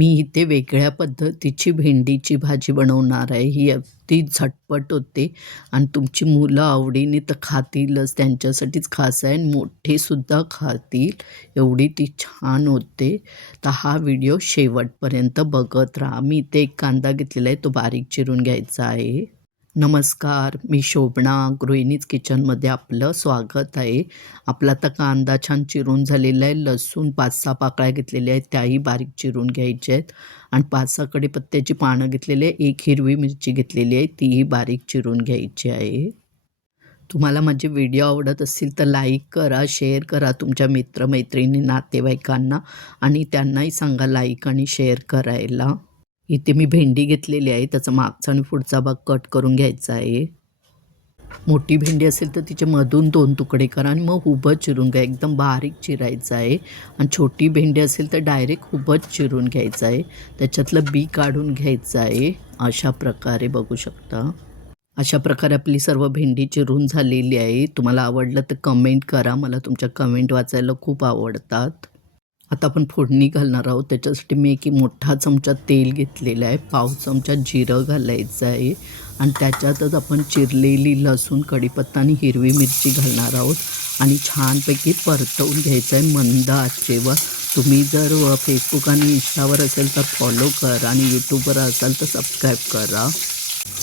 मी इथे वेगळ्या पद्धतीची भेंडीची भाजी बनवणार आहे. ही अगदी झटपट होते आणि तुमची मुलं आवडीने तर खातीलच, त्यांच्यासाठीच खास आहे आणि मोठेसुद्धा खातील, एवढी ती छान होते. तर हा व्हिडिओ शेवटपर्यंत बघत राहा. मी इथे एक कांदा घेतलेला आहे, तो बारीक चिरून घ्यायचा आहे. नमस्कार, मी शोभना गृहिणीज किचनमध्ये आपलं स्वागत आहे. आपला आता कांदा छान चिरून झालेला आहे. लसूण 5-6 पाकळ्या घेतलेल्या आहेत, त्याही बारीक चिरून घ्यायच्या आहेत आणि 5-6 कढीपत्त्याची पानं घेतलेली आहे. 1 हिरवी मिरची घेतलेली आहे, तीही बारीक चिरून घ्यायची आहे. तुम्हाला माझे व्हिडिओ आवडत असतील तर लाईक करा, शेअर करा तुमच्या मित्र-मैत्रिणी, नातेवाईकांना आणि त्यांनाही सांगा लाईक आणि शेअर करायला. इथे मी भेंडी घेतलेली आहे, त्याचा मागचा आणि पुढचा भाग कट करून घ्यायचा आहे. मोठी भेंडी असेल तर तिचे मधून 2 तुकडे करा आणि मग उभं चिरून घ्या, एकदम बारीक चिरायचं आहे. आणि छोटी भेंडी असेल तर डायरेक्ट उभंच चिरून घ्यायचं आहे. त्याच्यातलं बी काढून घ्यायचं आहे. अशा प्रकारे बघू शकता. अशा प्रकारे आपली सर्व भेंडी चिरून झालेली आहे. तुम्हाला आवडलं तर कमेंट करा, मला तुमच्या कमेंट वाचायला खूप आवडतात. आता आपण फोडणी घालणार आहोत. त्याच्यासाठी मी एक मोठा चमचा तेल घेतलेला आहे, पाव चमचा जिरं घालायचं आहे आणि त्याच्यातच आपण चिरलेली लसूण, कढीपत्ता आणि हिरवी मिरची घालणार आहोत आणि छानपैकी परतवून घ्यायचं आहे मंद आचेवर. तुम्ही जर फेसबुक आणि इंस्टावर असेल तर फॉलो करा आणि यूट्यूबवर असाल तर सबस्क्राईब करा.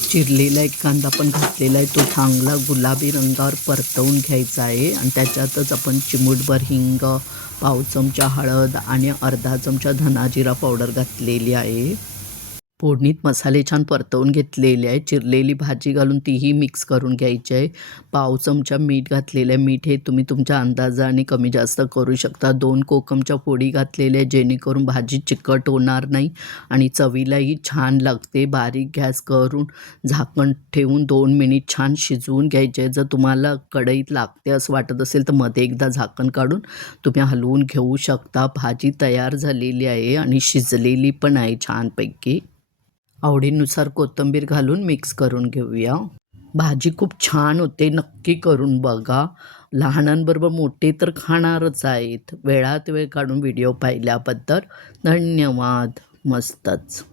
चिरलेला एक कांदा पण घातलेला आहे, तो चांगला गुलाबी रंगावर परतवून घ्यायचा आहे आणि त्याच्यातच आपण चिमूटभर हिंग, पाव चमचा हळद आणि अर्धा चमचा धना जिरा पावडर घातलेली आहे. फोडणीत मसाले छान परतवून घेतलेले आहे. चिरलेली भाजी घालून तीही मिक्स करून घ्यायची आहे. पाव चमचा मीठ घातलेलं आहे. मीठ हे तुम्ही तुमच्या अंदाजाने कमी जास्त करू शकता. 2 कोकमच्या फोडी घातलेल्या आहे, जेणेकरून भाजी चिकट होणार नाही आणि चवीलाही छान लागते. बारीक गॅस करून झाकण ठेवून 2 मिनिट छान शिजवून घ्यायचे आहे. जर तुम्हाला कढईत लागते असं वाटत असेल तर मध्ये एकदा झाकण काढून तुम्ही हलवून घेऊ शकता. भाजी तयार झालेली आहे आणि शिजलेली पण आहे छानपैकी. आवडीनुसार कोथिंबीर घालून मिक्स करून घेऊया. भाजी खूप छान होते, नक्की करून बघा. लहानांबरोबर मोठे तर खाणारच आहेत. वेळात वेळ काढून व्हिडिओ पाहिल्याबद्दल धन्यवाद. मस्तच.